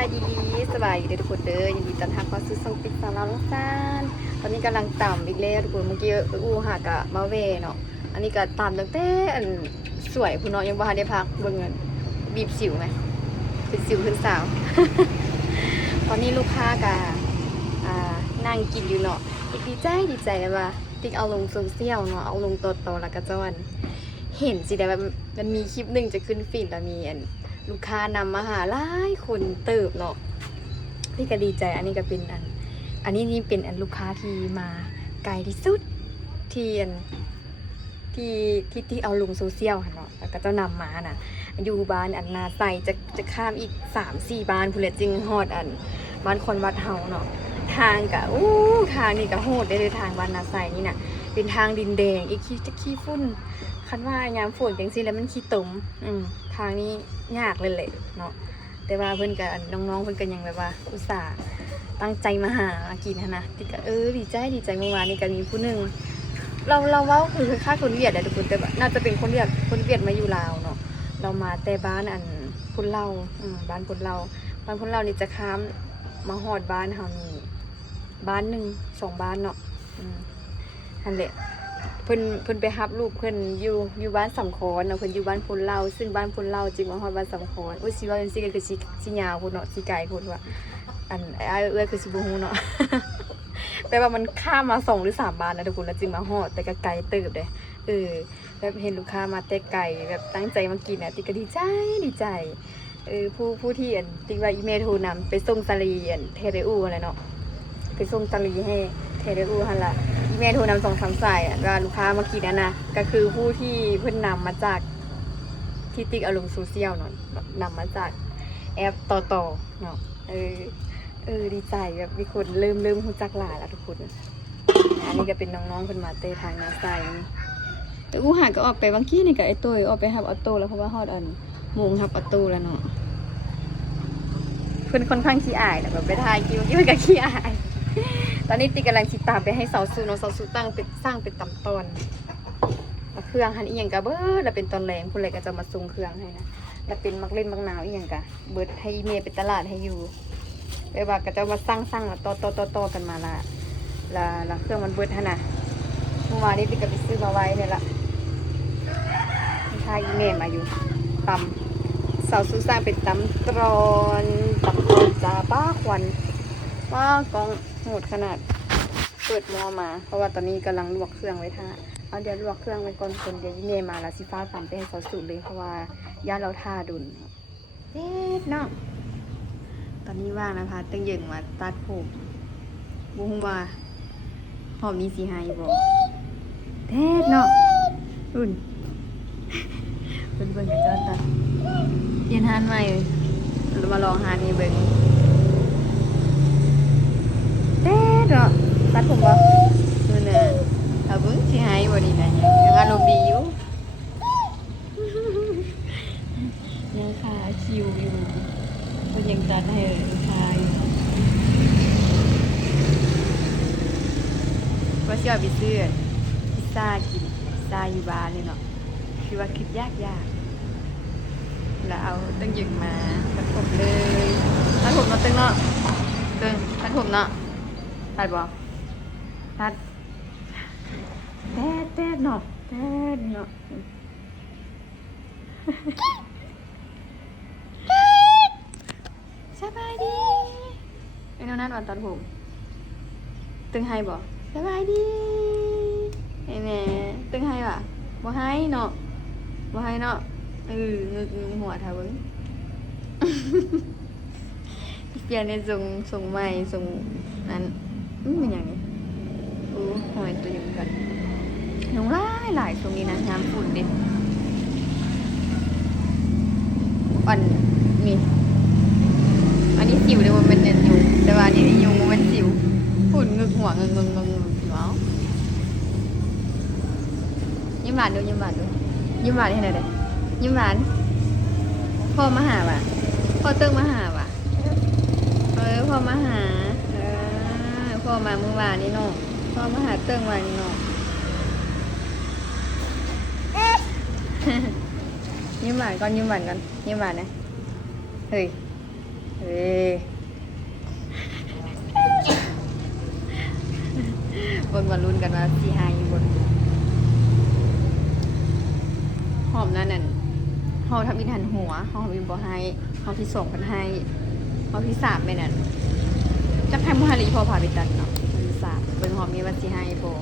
ายดีสบายดีทุกคนเด้อยินดีต้อนรับเข้าสู่ช่องติ๊กสาวลาวลังซานตอนนี้กำลังต่ำอีกแล้วทุกคนเมื่อกี้หากะมาเวเนาะอันนี้ก็ต่ำตั้งแต่อันสวยคุณเนาะยังบ่ทันได้พักเบิ่งเงินบีบสิวไหมเป็นสิวขึ้นสาว ตอนนี้ลูกค้ากะนั่งกินอยู่เนาะดีใจว่าติ๊กเอาลงโซเชียลเนาะเอาลงต่อแล้วก็จ้อนเห็นสิแต่ว่ามันมีคลิปหนึ่งจะขึ้นฟีดแล้วมีอันลูกค้านำมาหาหลายคนเติบเนาะพี่ก็ดีใจอันนี้ก็เป็นอันนี้นี่เป็นลูกค้าที่มาไกลที่สุดที่ที่เอาลงโซเชียลเนาะแล้วก็เจ้านำมาน่ะอยู่บ้านนาใส่จะข้ามอีก 3-4 บ้านพุ่นแหละจึงฮอดบ้านคนวัดเฮาเนาะทางกะทางนี่ก็โหดได้เลยทางบ้านนาใส่นี่น่ะเป็นทางดินแดงอีกขี้ฝุ่นคันว่ายามฝนจังซี่แล้วมันขี้ตมทางนี้ยากเลยแหละเนาะแต่ว่าเพิ่นกับน้องๆเพิ่นก็ยังแบบว่าอุตส่าห์ตั้งใจมาหากินนะที่ก็ดีใจเมื่อวานนี้ก็มีผู้หนึ่งเราเว้าคือค่าคนเวียดทุกคนแต่น่าจะเป็นคนเวียดมาอยู่ลาวเนาะเรามาแต่บ้านคนเล่าบ้านคนเล่านี่จะข้ามมาฮอดบ้านเฮานี่บ้าน1-2บ้านเนาะนั่นแหละเพิ่นไปรับลูกเพิ่นอยู่บ้านสำคอนเนาะเพิ่นอยู่บ้านคนเล่าซึ่งบ้านคนเล่าจึงมาฮอดบ้านสำคอนสิว่าจังซี่ก็คือสิยาวพุ่นเนาะสิไกลพุ่นว่าคือสิบ่ฮู้เนาะ แปลว่ามันข้ามมา2 หรือ 3บ้านนะทุกคนแล้วจึงมาฮอดแต่ก็ไกลเติบเด้แบบเห็นลูกค้ามาแต่ไกลแบบตั้งใจมากินติก็ดีใจผู้ที่ติว่าอีเมลโทรนำไปส่งตาลีเทเรอูอะไรเนาะไปส่งตาลีให้เทเรอูหั่นล่ะอีเมลโทรนำ2-3 สายว่าลูกค้ามากินนะก็คือผู้ที่เพิ่นนำมาจากที่ติ๊กเอาลงโซเชียลเนาะนำมาจากแอปต่อเนาะดีใจแบบมีคนเริ่มรู้จักหลายแล้วทุกคนอันนี้ก็เป็นน้องๆเพิ่นมาเตะทางนาไซแต่หาก็ออกไปบางกี้นี่ก็ไอ้ตุ้ยออกไปรับออโต้แล้วเพราะว่าฮอดโมงรับออโต้แล้วเนาะเพิ่นค่อนข้างขี้อายแล้วแบบไปถ่ายคิวเพิ่นก็ขี้อายตอนนี้ติ๊กกำลังสิตามไปให้เสาสูเนาะเสาสูตั้งเป็นสร้างเป็นตำตอนเครื่องหันอีหยังก็เบิดแล้วเป็นตอนแรงพุ่นเลยก็จะมาส่งเครื่องให้นะแล้วเป็นมักเล่นมักหนาวอีหยังก็เบิดให้เมย์ไปตลาดให้อยู่ไปว่าก็จะมาสร้างแล้วต่อกันมาละเครื่องมันเบิดหั่นน่ะเมื่อวานนี้ติ๊กก็ไปซื้อมาไว้เนี่ยละถ้าอีเมย์มาอยู่ตำเสาสูสร้างเป็นตำตอนจ้าป้าควันป้ากองโหดขนาดเปิดหม้อมาเพราะว่าตอนนี้กำลังลวกเครื่องไว้ท่าเอาเดี๋ยวลวกเครื่องไว้ก่อนคนเดี๋ยวอีเมย์มาแล้วสิฟ้าตำไปให้เสาสูเลยเพราะว่าย่าเราท่าดุนเด็ดเนาะตอนนี้ว่างนะคะตั้งเย็นมาตัดผมบุ้งว่าหอมนี้สีหายบอกเด็ดเนาะอุ่นเบิ่งกันจ้าตัดเปลี่ยนฮานใหม่เรามาลองฮานนี้เบิ่งเด็ดเนาะตัดผมบ่นู่นน่ะเอาเบิ่งสีหายบ่นี่นะยังอารมณ์ดีอยู่ยังขาคิวอยู่ก็ยังตัดให้ขาอยู่ว่าเชื่อไปซื้อพิซซ่ากินพิซซ่าอยู่บ้านเลยเนาะคือว่าคิดยากแล้วเอาตั้งหยิบมาตัดผมเลยตัดผมเนาะตึงเนาะตัดผมเนาะตัดบ่ตัดแต้เนาะสบายดีไอ้น้องนัทวันตัดผมตึงให้บ่สบายดีไอ้แม่ตึงให้บ่บ่ให้เนาะหัวเท่าเบิ้ง เปลี่ยนในทรงใหม่ทรงนั้นเป็นอย่างนี้หอยตัวยังกันน้องหลายทรงนี้นะน้ำฝุ่นดิอ่อนนี่อันนี้สิวเลยมันเป็นยุงแต่ว่าอันนี้ยุงมันสิวฝุ่นงึกหัวงึกอยู่เอายิ้มหวานดูให้หน่อยเลยยิ้มหวานพ่อมาหาว่ะพ่อเติ้งมาหาว่ะพ่อมาหาพ่อมาเมื่อวานนี้น้องพ่อมาหาเติ้งวันนี้น้องยิ้มหวานก่อนนะเฮ้ย บนวันรุ่นกันว่าสีหายบนหอมนั่นน่ะหอมทำอินหันหัวหอมอินบ่ให้หอมที่2 พันให้หอมที่3ไปนั่นจักให้มุฮารีพอพาไปตัดเนาะหอมที่3เป็นหอมนี้ว่าสีหายบ่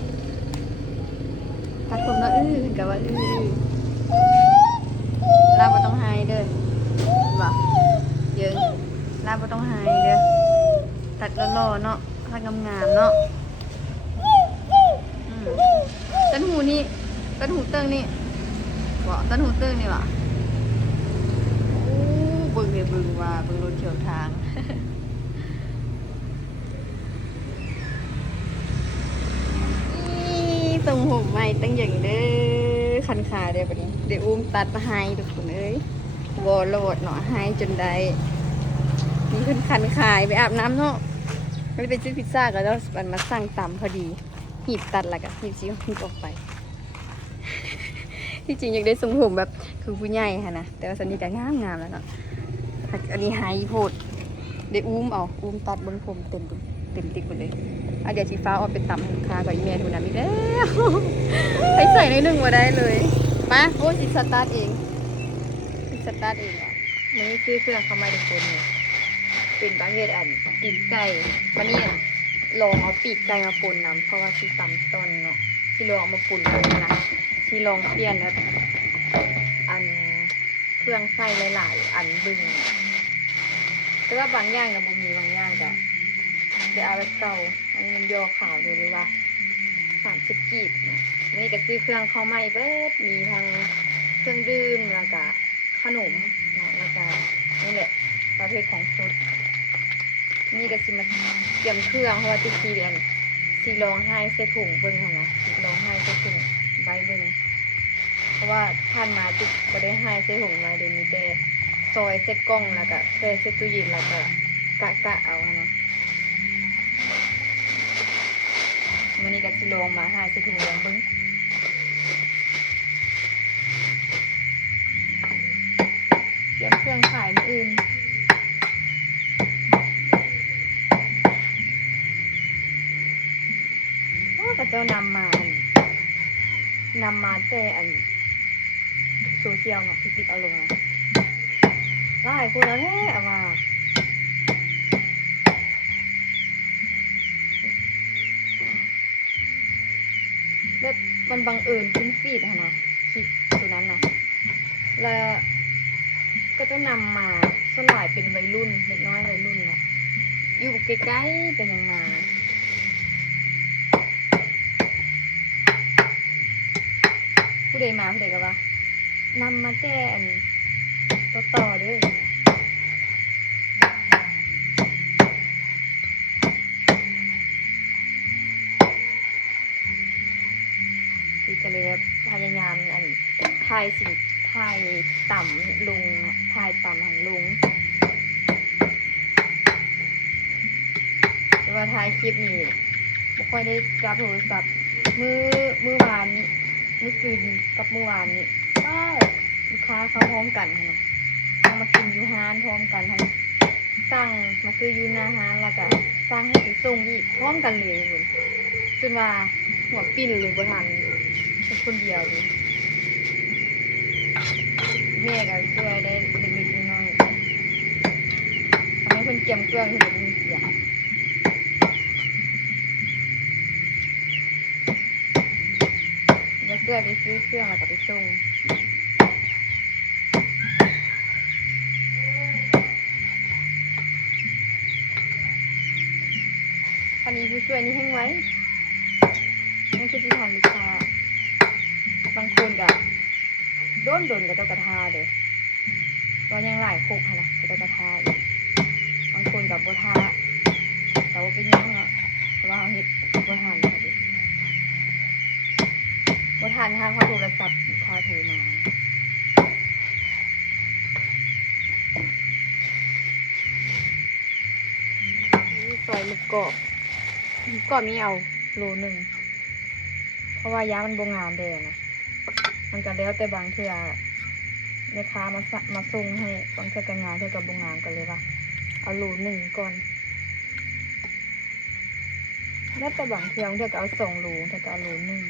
ตัดผมแล้วกับว่าลาบ่ต้องให้เด้อว่าเยอะลาบ่ต้องให้เด้อตัดหล่อๆเนาะตัดงามๆเนาะต้นหูนี่ต้นหูเติ้งนี่บ่ต้นหูเติ้งนี่ว่ะโอ้เบิ่งเนี่ยเบิ่งว่าเบิ่งรถเขียวทางตรงผมใหม่ตั้งอย่างเด้อคันขาเด้อบัดนี้เดี๋ยวอุ้มตัดมาให้ทุกคนเอ้ยบ่โลดเนาะให้จนได้มีขึ้นคันขายไปอาบน้ำเนาะไม่ได้ไปซื้อพิซซ่าก็แล้วมันมาสั่งตำพอดีหีบตัดแล้วก็หีบซีหีบออกไปที่จริงอยากได้ทรงผมแบบคือผู้ใหญ่ค่ะนะแต่ว่าสันนี้ก็งามแล้วเนาะอันนี้ไฮโพดได้อุ้มตัดบนผมเต็มติ๊กหมดเลยเดี๋ยวชีฟ้าเอาไปตำลูกค้ากับอีเมลทุนน้ำอีกแล้วไปใส่ใน1มาได้เลยมาโอ้สิสตาร์ทเองอ่ะนี่คือเครื่องเข้ามาทุกคนเนี่ยเป็นประเภทตีนไก่วันนี้ลองเอาปีกไก่มาป่นน้ำเพราะว่าชีตำต้นเนาะชีลองเอามาป่นตรงนะชีลองเปลี่ยนแบบเครื่องใส่หลายๆบึงแต่ว่าบางอย่างกับบุมีบางอย่างจะเอาแบบเก่าอันนี้มันย่อขาวดูเลยว่า30 กีบเนาะนี่ก็ซื้อเครื่องเข้ามาเบิดมีทั้งเครื่องดื่มแล้วก็ขนมเนาะแล้วก็นี่แหละประเภทของสดนี่ก็สิมาเตรียมเครื่องเพราะว่าติ๊กซีเรียนสีลองให้เซถุงเบิ้งค่ะนะสีลองให้เซถุงใบเบิ้งเพราะว่าท่านมาติ๊กก็ได้ให้เซถุงมาเดี๋ยวมีแต่ซอยเซตกล้องแล้วก็เซตตู้เย็นแล้วก็กะเอาเนาะมันนี่ก็สิลองมาให้เซถุงลองเบิ้งเตรียมเครื่องขายอื่นก็เจ้านำมาแต่โซเชียลเนาะที่ติ๊กเอาลงนะหลายคนแล้วแท้เอามาแบบมันบังเอิญขึ้นฟีดนะคลิปตัวนั้นนะแล้วก็เจ้านำมาส่วนหลายเป็นวัยรุ่นเล็กน้อยวัยรุ่นเนาะอยู่ใกล้ๆกันยังมาผู้ใดมาผู้ใดก็ว่านำมาแต่ต่อเด้อตีกันเลยพยายามถ่ายต่ำลุงถ่ายต่ำหันลุงแต่ว่าถ่ายคลิปนี่ไม่ค่อยได้จับโทรศัพท์มือวานนี้มื้อคืนกับเมื่อวานนี้ก็ลูกค้าเขาพร้อมกันค่ะเอามากินยูฮานพร้อมกันทั้งสั่งมาซื้อยูนาฮานแล้วก็สั่งให้ไปส่งอีกพร้อมกันเลยคุณจนว่าหัวปิ้นเลยบ่ทันเป็นคนเดียวเลยแม่ก็ช่วยได้เล็กๆน้อยๆทำให้คนเกี่ยมเครื่องคนเป็นเสียแล้วเพื่อไปซื้อเครื่องแล้วก็ไปส่งอันนี้ผู้ช่วยนี่แห้งไว้นั่นคือที่ทานลูกค้าบางคนกับโดนกับเจ้ากระทาเด้ว่ายังหลายโคกค่ะนะกับเจ้ากระทาอีกบางคนกับบัวทาแต่ว่าเป็นยังเนาะแต่ว่าเขาเฮ็ดบัวทานค่ะดิบัวทานทางเขาโทรศัพท์ลูกค้าโทรมาซอยหมึกกรอบนี่เอาโล 1เพราะว่าย้ามันบงงามแดงนะมันก็แล้วแต่บางเทื่อแม่ค้ามาส่งให้บางเทื่อกับงานเทื่อกับบงงามกันเลยว่า เอาโลหนึ่งก่อนแล้วแต่บางเที่ยวเดี๋ยวก็เอา2 โลเดี๋ยวก็เอาโลหนึ่ง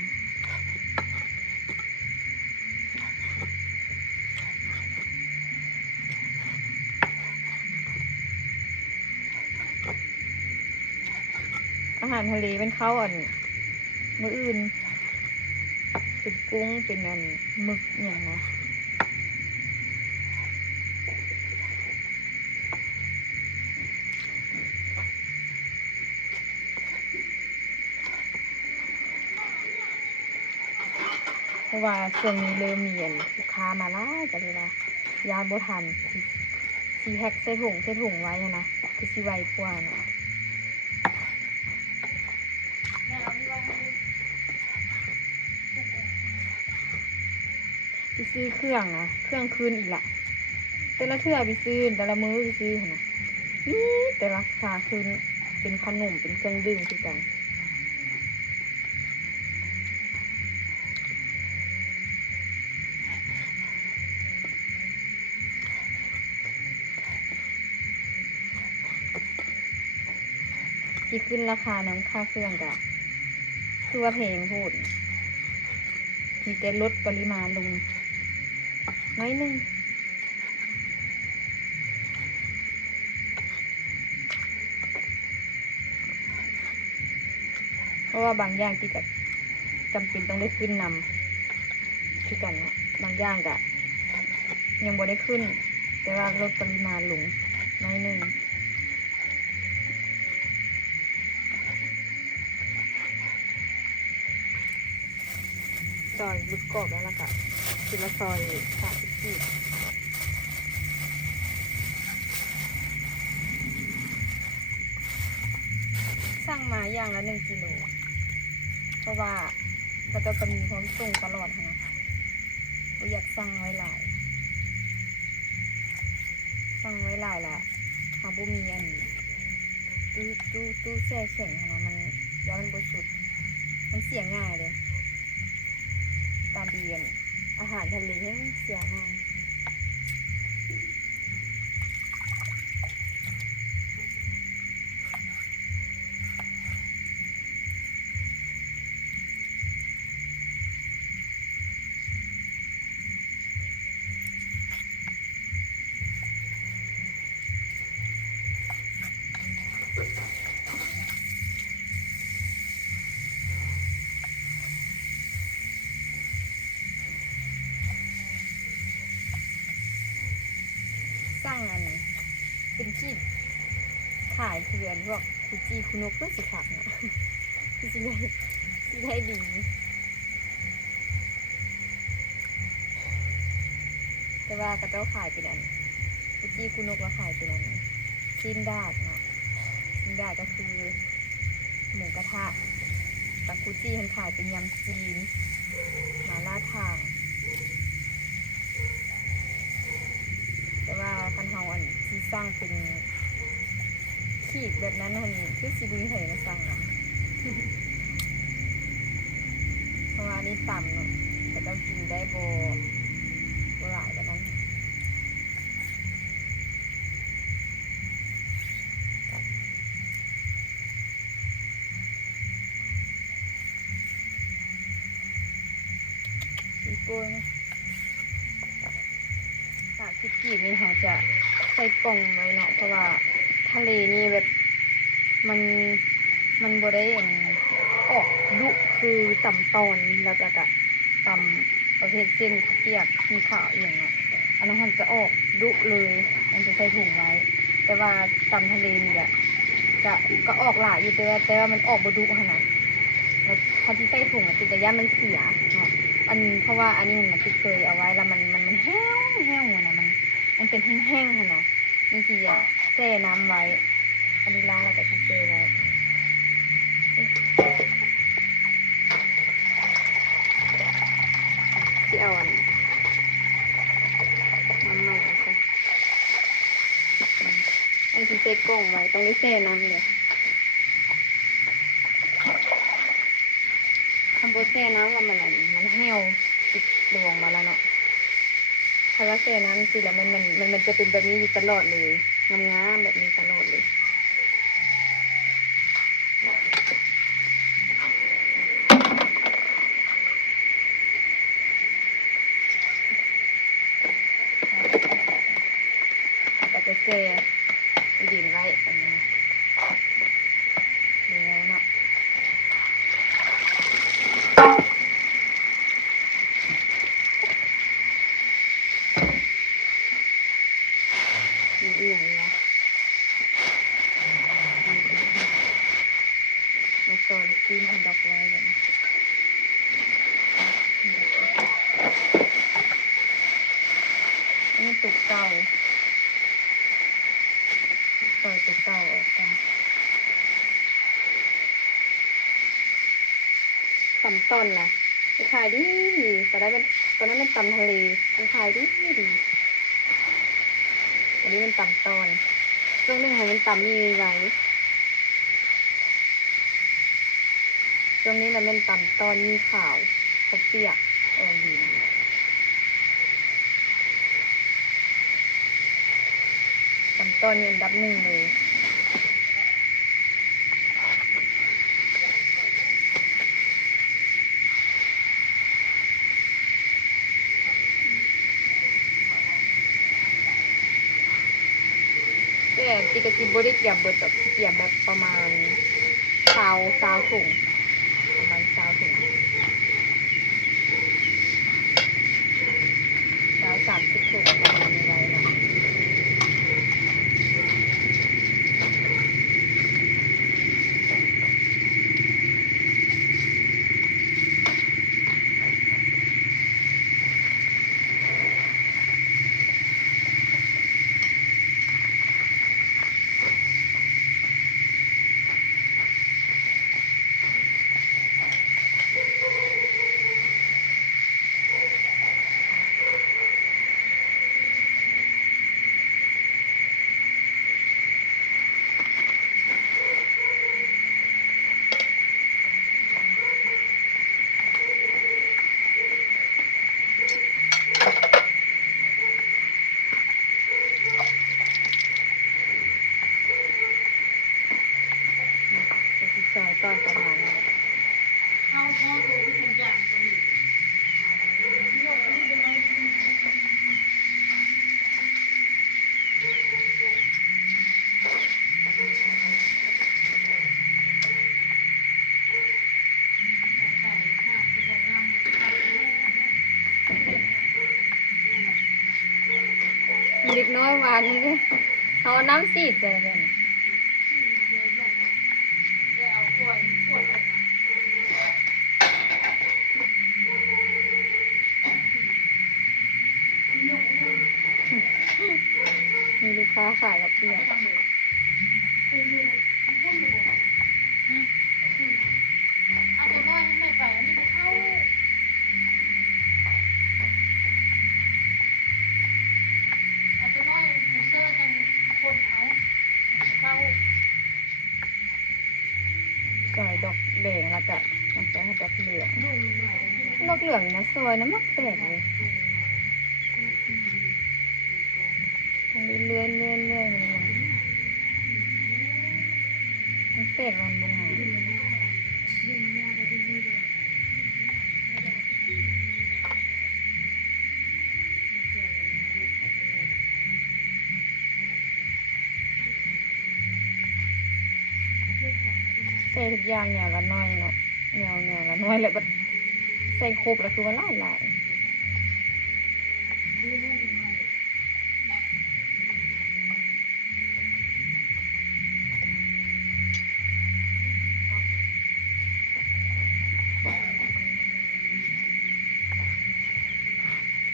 อาหารทะเลเป็นข้าวมื้ออื่นเป็นกุ้งเป็นหมึกอย่างนะเพราะว่าช่วงนี้เริ่มมีลูกค้ามาล่ากันเลยละยานบ่ทันสีแพ็คใส่ถุงไว้นะคือสิไวกว่านะไปซื้อเครื่องนะเครื่องคืนอีกละแต่ละเทื่อไปซื้อแต่ละมื้อไปซื้อนะนี่แต่ราคาคืนเป็นขนมเป็นเครื่องดื่มคือกันที่ขึ้นราคาน้ำค่าเครื่องกะคือว่าเพลงพูดมีแต่ลดปริมาณลงน้อยนึงเพราะว่าบางอย่างที่กะจำเป็นต้องได้ขึ้นนำคือกันนะบางอย่างกะยังบ่ได้ขึ้นแต่ว่าลดปริมาณลงน้อยนึงซอยบึกกรอบแล้วล่ะค่ะคือละซอย30 กีบสั่งมาอย่างละ1 กิโลเพราะว่าก็จะมีพร้อมส่งตลอดนะเราอยากสั่งไว้หลายละหาบุมีตู้แช่แข็งนะมันยามันบริสุทธิ์มันเสียง่ายเลยตามเบียนอาหารทะเลเสียง่ายสั่งเป็นที่ขายเพื่อนพวกคุจีคุนกเพื่อสิขับเนาะคือสิได้ดีแต่ว่ากระเจ้าขายเป็นคุจีคุนกแล้วขายเป็นชิ้นดาดเนาะชิ้นดาดก็คือหมูกระทะแต่คุจีมันขายเป็นยำจีนหมาล่าทางแต่ว่าคันเฮาที่สร้างเป็นขีดแบบนั้นนี่คือสิบุญไห่มาสั่งนะเพราะว่านี่ต่ำเนาะแต่เรากินได้โบหลายแบบนั้นสีโป้ยนะ30 กีบนี่เขาจะใส่กล่องไว้เนาะเพราะว่าทะเลนี่แบบมันบ่ได้ออกดุคือต่ำตอนแล้วก็ต่ำประเภทเส้นเปียกมีขาวอย่างเนาะอันนั้นมันจะออกดุเลยมันจะใส่ถุงไว้แต่ว่าต่ำทะเลนี่ก็ออกหลายอยู่แต่ว่ามันออกบ่ดุขนาดแล้วพอที่ใส่ถุงติดแต่ย่ามันเสียเนาะเพราะว่าอันนี้มันติดเคยเอาไว้แล้วมันแห้วนะมันเป็นแห้งๆนะนี่สิแช่น้ำไว้อันนี้ล้างแล้วก็แช่ไว้ที่เอาน้ำใหม่ใช่อันที่ใส่กล่องไว้ต้องได้แช่น้ำเลยทำโบแช่น้ำแล้วมันแห้วติดรวงมาแล้วเนาะถ้าแช่น้ำสิแล้วมันจะเป็นแบบนี้อยู่ตลอดเลย งามๆแบบนี้ตลอดเลยก็จะแช่ดินไว้อันนี้แล้วเนาะมีอีกอย่างนี้นะมาซอยซีนให้ดอกไว้แบบนี้นี่ตุกเก่าซอยตุกเก่าออกกันตำต้นนะขายดีตอนนั้นเป็นตำทะเลขายดีอันนี้เป็นตำต้นช่วงนึงให้เป็นตำมีไว้ช่วงนี้เราเป็นตำต้นมีข่าวเขาเปียกดีตำต้นนี่อันดับหนึ่งเลยแต่ติกะจิบได้เกี่ยมเบิดแบบเกี่ยมแบบประมาณซาวถุงประมาณซาวถุง30 ถุงประมาณนี้ไว้นะซอยตอนประมาณนี้เข้าพ่อตัวที่ทุกอย่างจะมียกอันนี้เป็นอะไรเล็กน้อยหวานนี่เลยเอาน้ำซีดใส่กัน เอากล้วยขวดออกมามีลูกค้าขายกับเพื่อน เอาตัวน้อยให้แม่ไปอันนี้เข้าเอาตัวน้อยมูเซอร์จังคนเอาเข้าซอยดอกแดงแล้วก็มันจะให้ดอกเหลือง ดูหน่อย ดอกเหลืองนะซอยน้ำมักแตกเลยเลื่อยมันแตกมันบงหาใส่ทุกอย่างเนี่ยละน้อยเนาะแนวละน้อยแล้วแบบใส่ครบแล้วคือว่าหลาย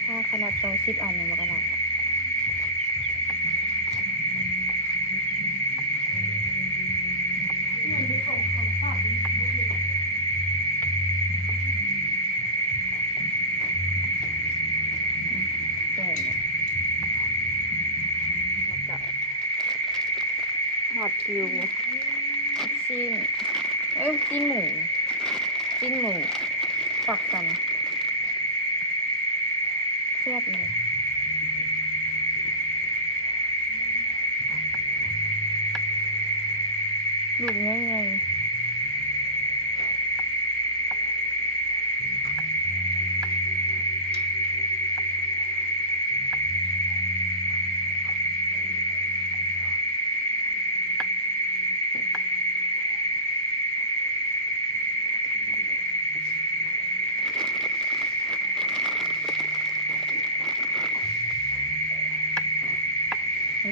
ถ้าขนาด20 อันเนี่ยมันก็หลายแดงเนี่ยแล้วก็หอดคิวชิ้นชิ้นหมูปักกันแซ่บเลย ลูกง่ายไง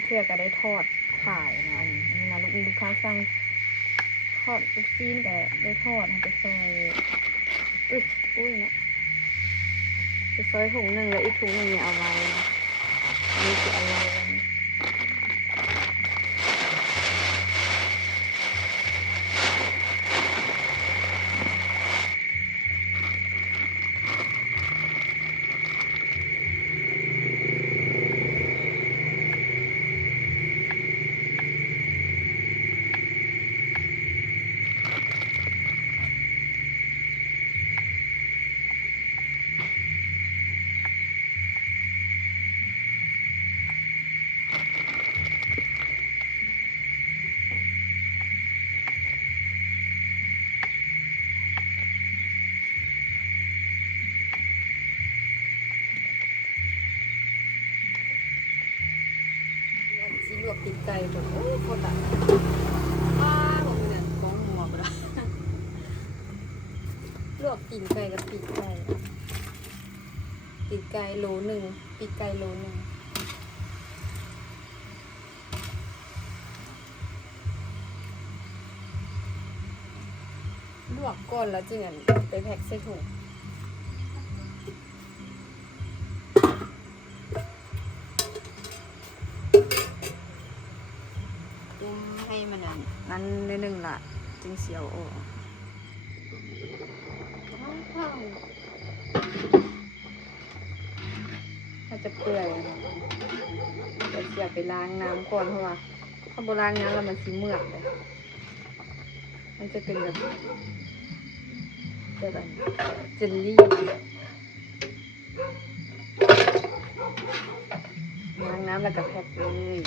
เพื่อก็ได้ทอดขายนะอันนี้นะมีลูกค้าสั่งทอดลูกซีนแต่ได้ทอดไปซอยอุ้ยนะไปซอยถุงหนึ่งแล้วอีกถุงหนึ่งเนี่ยเอาไว้นะอันนี้จะเอาไว้สีลวกติดไก่หมดโอ้คนละผมเนี่ยฟ้องหัวไปแล้วลวกตีนไก่กับปีกไก่ปีกไก่โลหนึ่งปีกไก่โลหนึ่งลวกก่อนแล้วจึงไปแพ็คใส่ถุงให้มันนั้นนิดนึงล่ะจึงเสียวออกถ้าจะเปื่อยเดี๋ยวเสียไปล้างน้ำก่อนเพราะว่าถ้าโบล้างน้ำแล้วมันสีเมือกเลยมันจะเป็นแบบเจลลี่ล้างน้ำแล้วก็แพ็คเลย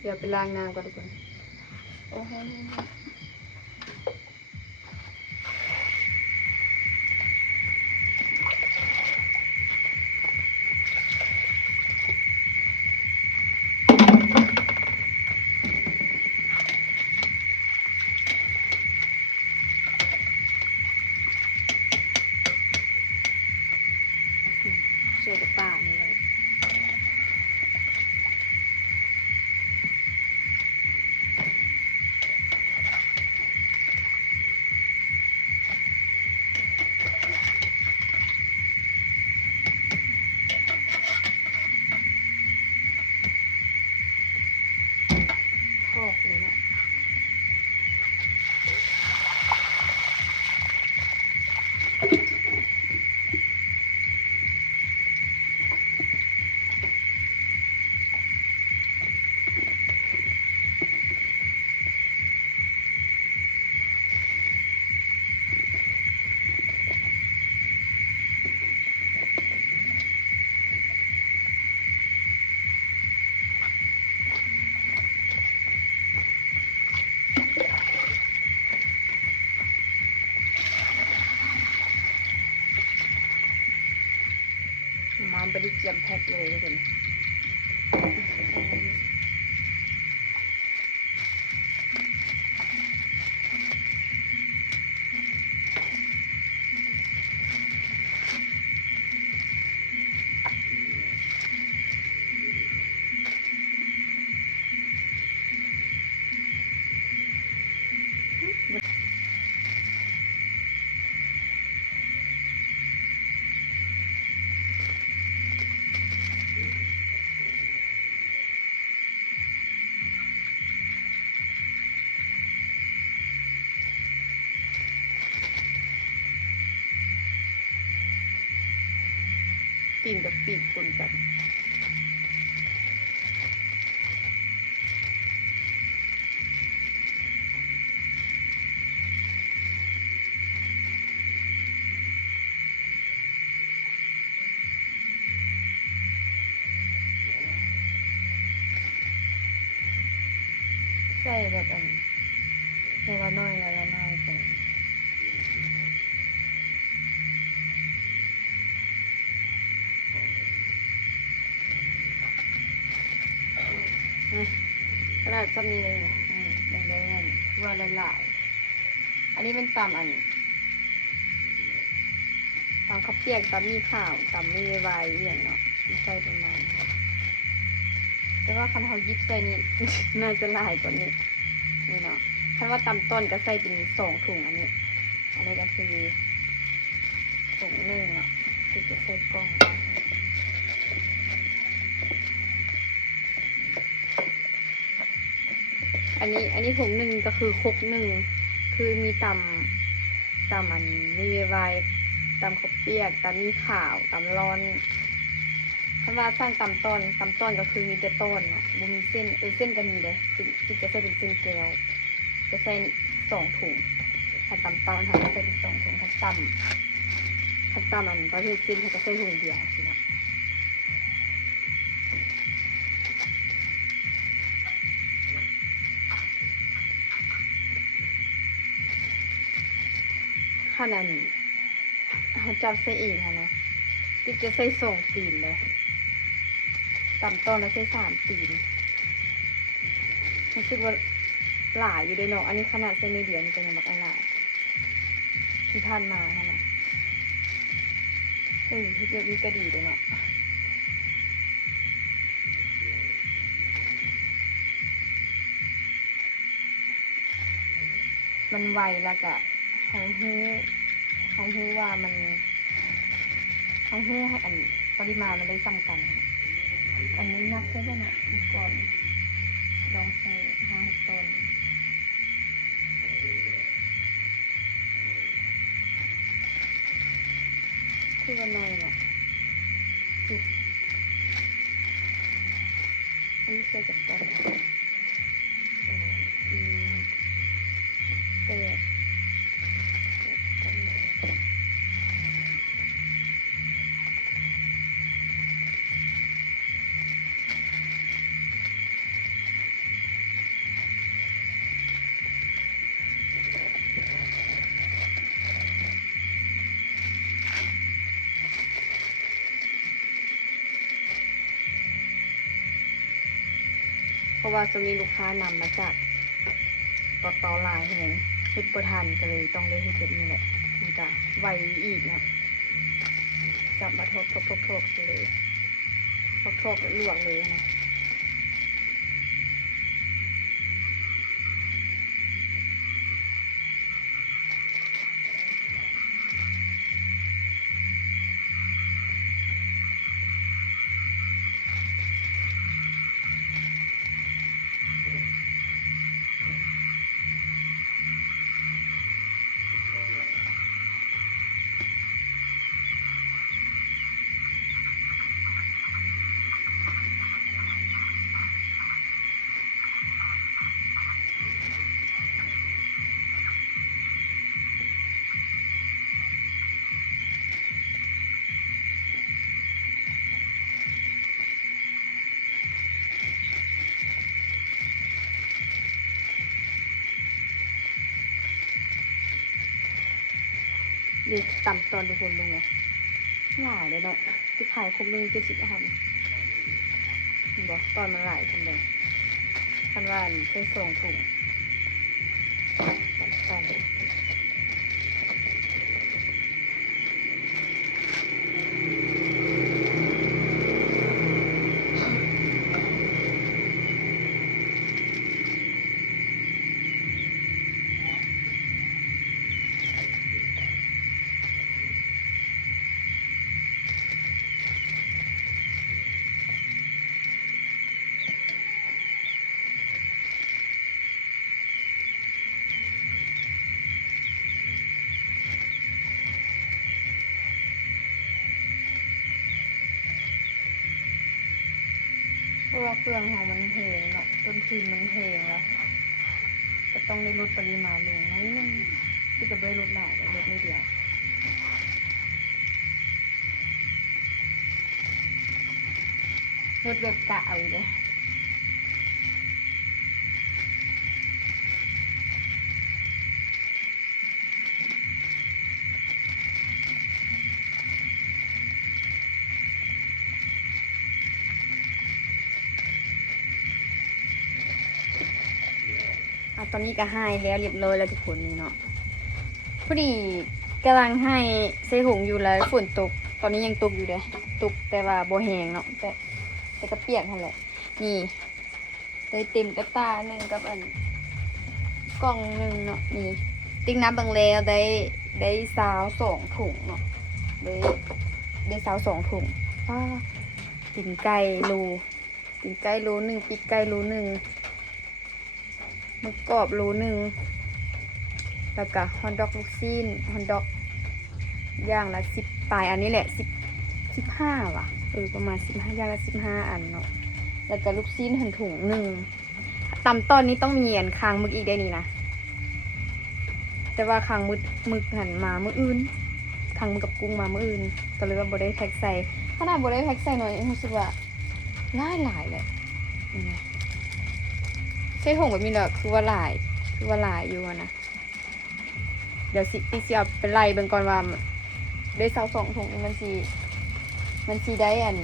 เดี๋ยวไปล้างน้ำก่อนทุกคนโอ้โหเชื่อกับป้านี่เลยทอกเลยนะมันไปได้เกี่ยมแพ็คเลยทุกคนตีนกับปีกปนกัน ส่แบบในละน้อยละน้อยไปกระดาษซับนี้เลยนะแดงๆว่าละลายอันนี้เป็นตำตำข้าวเปียกตำมีข่าวตำมีใบอย่างเนาะใส่ประมาณนี้แต่ว่าคันเขายิบใส่นี่ น่าจะหลายกว่านี้นี่เนาะคันว่าตำต้นก็ใส่เป็น2 ถุงอันนี้ก็คือถุงหนึ่งเนาะที่จะใส่กล่องอันนี้ถุงหนึ่งก็คือครกหนึ่งคือมีตำมีใบตำข้าวเปียกตำมีข่าวตำร้อนคำว่าสร้างตำต้นก็คือมีแต่ต้นเนาะบ่มีเส้นเส้นก็มีเลยที่จะใส่เป็นเส้นแก้วจะใส่2 ถุงถ้าตำต้นเขาจะใส่เป็น2 ถุงถ้าตำประเภทเส้นเขาจะใส่ถุงเดียวสินะขนาดนี้เขาจับใส่เองค่ะเนาะติ๊กจะใส่2 ตีนเลยตำต้นแล้วใส่3 ตีนรู้สึกว่าหลายอยู่ด้วยเนาะอันนี้ขนาดใส่ในเดียวนี่ก็ยังบักหลายที่ผ่านมาค่ะนะที่เดียวนี้ก็ดีเลยเนาะมันไวแล้วก็ของฮู้ว่ามันของฮู้ให้ปริมาณมันได้ซ้ำกันอันนี้นับใช่ไหมเนี่ยก่อนลองใส่5-6 ต้นคือวันน้อยเนาะอันนี้ใส่จากต้น8เพราะว่าจะมีลูกค้านำมาจากต่อลายแหงเฮ็ดบ่ทันก็เลยต้องได้เฮ็ดแบบนี้แหละมันจะไวอีกเนาะจับมาทบเลยทบลวกเลยนะนี่ตำตอนทุกคนดูไงหลายเลยเนาะที่ขายครบนึง70 อันบอกตอนมันหลายคนเลยคันว่าใส่2 ถุงตอนเพราะว่าเครื่องของมันแพงเนาะต้นทุนมันแพงแล้วก็ต้องได้ลดปริมาณลงนิดนึงที่จะไม่ลดหลายลดนิดเดียวลดแบบกะเอาเลย ตอนนี้ก็ให้แล้วเรียบร้อยแล้วทุกคนนี่เนาะพอดีกำลังให้เซหุงอยู่แล้วฝนตกตอนนี้ยังตกอยู่เด้ตกแต่ว่าบ่แห้งเนาะแต่ก็เปียกนั่นแหละนี่เลยเต็มกระตาหนึ่งกับอันกล่องหนึ่งเนาะนี่ติ๊กน้ำบางแล้วได้ซาว2 ถุงเนาะได้ซาว2 ถุงตีนไก่โลตีนไก่โล1ปีกไก่โล1หมึกกรอบโล1แล้วก็ฮอนดอกลูกซีนฮอนดอกอย่างละ10 ปลายอันนี้แหละ15ว่ะประมาณ15อย่างละ15 อันเนาะแล้วก็ลูกซีนหั่นถุงหนึ่งตำตอนนี้ต้องมีอันคางหมึกอีกได้นี่นะแต่ว่าคางหมึกหั่นมามื้ออื่นคางหมึกกับกุ้งมามื้ออื่นก็เลยว่าบ่ได้แพ็คใส่ขนาดบ่ได้แพ็คใส่หน่อยรู้สึกว่าหลายเลยใช่ถุงแบบนี้เนาะคือว่าหลายอยู่นะเดี๋ยวสิเอาไปไล่เบิ่งก่อนว่าได้ซาว2 ถุงนี่มันสิได้อัน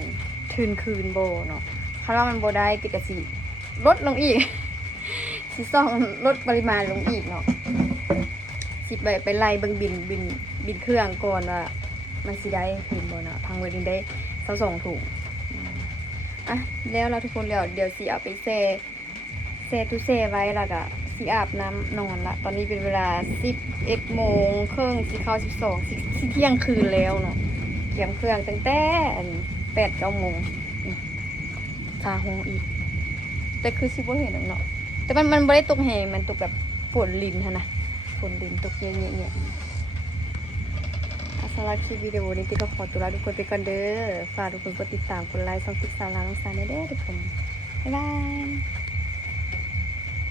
คืนโบเนาะถ้าว่ามันโบได้ก็สิลดลงอีก สิซ่องลดปริมาณลงอีกเนาะสิไปไล่เบิ่งบินเครื่องก่อนว่ามันสิได้คืนโบเนาะทางเวรนี้ได้ซาว2 ถุงแล้วเราทุกคนเดี๋ยวสิเอาไปแช่ตู้แช่ไว้แล้วก็สิอาบน้ำนอนละตอนนี้เป็นเวลา11 โมงครึ่งสิเข้า12สิเที่ยงคืนแล้วเนาะเตรียมเครื่องตั้งแต่8 9 โมงคาห้องอีกแต่คือสิบ่เห็นเนาะแต่มันบ่ได้ตกแห้งมันตกแบบฝนลินนะฝนลินตกเงี้ยสำหรับคลิปวิดีโอนี้ที่ก็ขอตัวลาทุกคนไปก่อนเด้อฝากทุกคนกดติดตามกดไลค์ช่องติ๊กสาวลาวน้องสาวเด้อทุกคนบ๊ายบาย